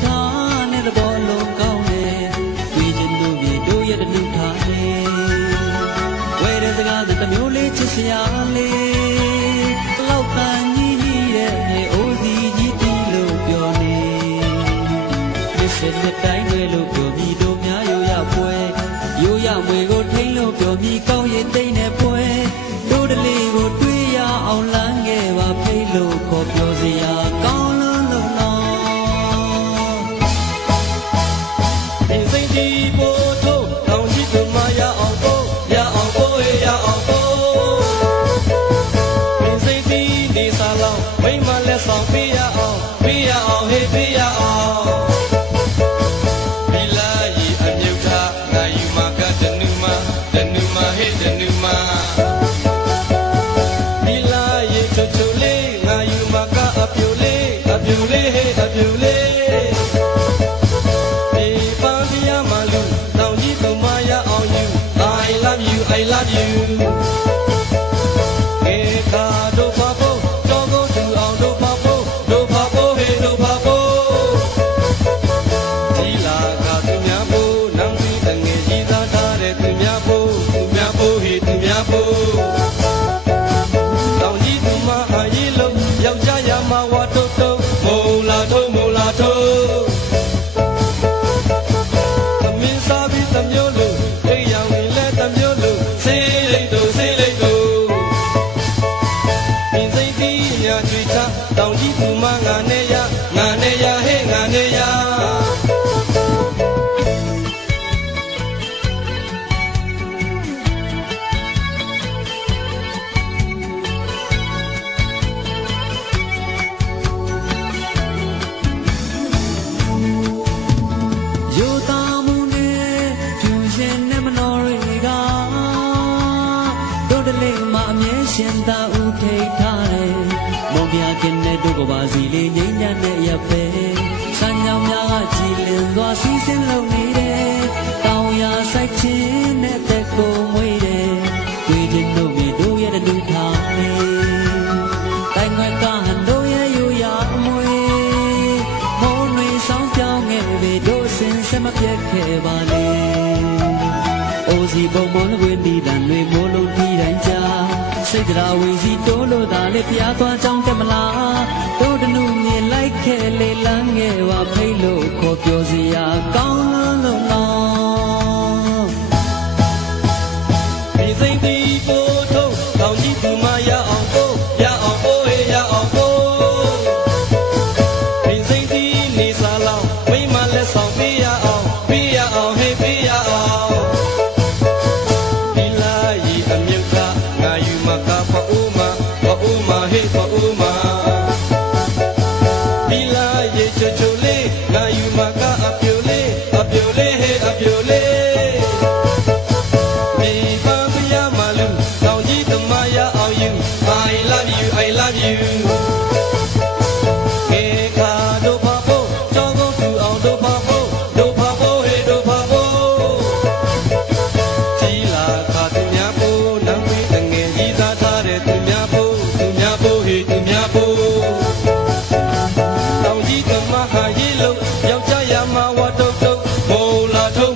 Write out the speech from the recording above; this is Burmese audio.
ခါနဲ့သဘောလုံးကောင်းတယ်တွေ့ချင်လို့မြေတို့ရဲ့တလူထားတယ်ဝဲတဲ့စကားတမျိုးလေးချစ်စရာလေးလောက်တန်ကြီးရဲ့မြေအိုးစီကြီးတီးလို့ပြောနေစစ်စစ်တိုင်းတွေလို့ပြောပြီးတို့များရိုးရပွဲရိုးရမွေကိုထိန်လို့ပြောပြီးကောင်းရင်တိတ်နဲ့ပွဲတို့တလေးကိုတွေ့ရအောင်လမ်းခဲ့ပါဖိတ်လို့ခေါ်ပြောစရာကောင်းလို့လို့နော်ဒီစိတ်ဒီပို့ထုတ်တောင်းကြည့်သူမရအောင်ကိုရအောင်ကိုရအောင်ကိုဒီစိတ်ဒီနေစားလောက်မိမလက်ဆောင်ပေးရအောင်ဟေးပေးရအောင်ဒီလာရီအမြုပ်ထားငါယူမှာကတနုမဟေးတနုမဒီလာရီချွတ်ချွတ်လေးငါယူမှာကအပြူလေးဟေးအပြူလေးဒီပန်းပြရမလူတောင်ကြီးသူမရအောင်ယူ I love you ခေခါတို့ပါဖို့တော်ကိုသူအောင်တို့ပါဖို့ဟေးတို့ပါဖို့ဒီလာကသူများဖို့နမ်စီတငယ်ကြီးသားထားတဲ့သူများဖို့ဟေးသူများဖို့တောင်ကြီးသူမအရေးလုံးယောက်ျားရမဝါတုတ်တုတ်မိုးလာထုံးသမင်းစားပြီးတစ်မျိုးလို့အိမ်ရောင်ဝင်လဲတစ်မျိုးလို့ဆေးလိတ်တို့ဒီစိတ်ဒီညာချွေချတောင်ကြီးသူမငါနဲ့ရဟေးငါနဲ့ရယူသားမှုနဲ့ဖြူရှင်နဲ့မတော်တွေကတို့တလေးမှအမြဲရှင်သာဦးထိတ်ထားတယ်မုံပြကင်းတဲ့တို့ကပါစီလေးငိမ့်ညံ့တဲ့ရပ်ပဲဆန်းကြောင်များကကြည်လင်သွားစီးစင်းလုံနေတယ်တောင်ရဆိုင်ချင်းနဲ့တက်ကိုမွေးတယ်တွေ့ချင်တို့မြေတို့ရဲ့တလူထားတယ်တိုင်းခွက်ကဟန်တို့ရဲ့ယူရအမွေမိုးတွေဆောင်းပြောင်းငယ်ပေတို့စင်စမပြတ်ခဲ့ပါလေအိုစီပုံမောလကွေးတီးတန်တွေမိုးလုံးတီးတိုင်းကြာစိတ်ကြရာဝီစီတိုးလို့သာလေဖျားသွားကြောင်းတက်မလားတို့တနုမြေလိုက်ခဲ့လေလန်းငယ်ပါဖိတ်လို့ခေါ်ပြောစရာကောင်းလို့နော်ဒီစိတ်ဒီပို့ထုတ်တောင်ကြီးသူမရအောင်ကိုဟေးရအောင်ကိုဒီစိတ်ဒီနေစားလောက်မိမလက်ဆောင်ပေးရအောင်ဟေးပေးရအောင်ဒီလာရီအမြုပ်ကငါယူမှာကပအိုးမှာဟေးဒီလာရီချွတ်ချွတ်လေးငါယူမှာကအပြူလေးဟေးဒီပန်းပြရမလူတောင်ကြီးသမားရအောင်ယူ I love you ခေခါတို့ပါဖို့တော်ကိုသူအောင်တို့ပါဖို့ဟေးဒီလာခါသူများဖို့နမ်ပြီးတငယ်ကြီးသားထားတဲ့သူများဖို့ဟေးသူများဖို့တောင်ကြီးသမားဟာရေးလို့ယောက်ျားရမဝါတုတ်မိုးလာထုံး